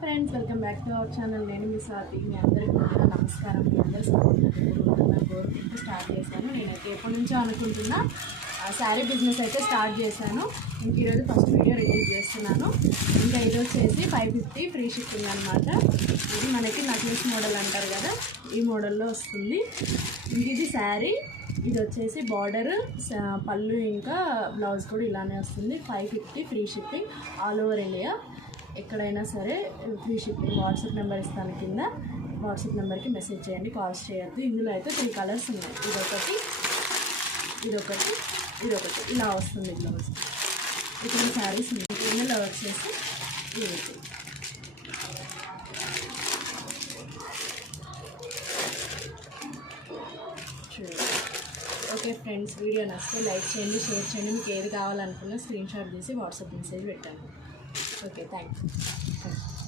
Friends, welcome back to our channel. నేను మీ స్వాతి. మీ అందరికీ కూడా నమస్కారం. మీ అందరూ కోరుకుంటూ స్టార్ట్ చేశాను. నేనైతే ఎప్పటి నుంచో అనుకుంటున్నా శారీ బిజినెస్ అయితే స్టార్ట్ చేశాను. ఇంక ఈరోజు ఫస్ట్ వీడియో రిలీజ్ చేస్తున్నాను. ఇంకా ఇది వచ్చేసి 550 ఫ్రీ షిప్పింగ్ అనమాట. ఇది మనకి నక్లెస్ మోడల్ అంటారు కదా, ఈ మోడల్లో వస్తుంది. ఇంక ఇది శారీ, ఇది వచ్చేసి బార్డర్, పళ్ళు ఇంకా బ్లౌజ్ కూడా ఇలానే వస్తుంది. 550 free shipping all over India. ఎక్కడైనా సరే ఫ్రీ షిప్పింగ్. వాట్సాప్ నెంబర్ ఇస్తాను కింద. వాట్సాప్ నెంబర్కి మెసేజ్ చేయండి, కాల్స్ చేయొద్దు. ఇందులో అయితే 3 కలర్స్ ఉన్నాయి. ఇదొకటి, ఇదొకటి, ఇదొకటి. ఇలా వస్తుంది బ్లౌజ్. ఇక్కడ శారీస్ ఉన్నాయి. ఇందులో వచ్చేసి ఇది. ఓకే ఫ్రెండ్స్, వీడియో నచ్చితే లైక్ చేయండి, షేర్ చేయండి. మీకు ఏది కావాలనుకున్నా స్క్రీన్ షాట్ తీసి వాట్సాప్ మెసేజ్ పెట్టండి. Okay, thanks.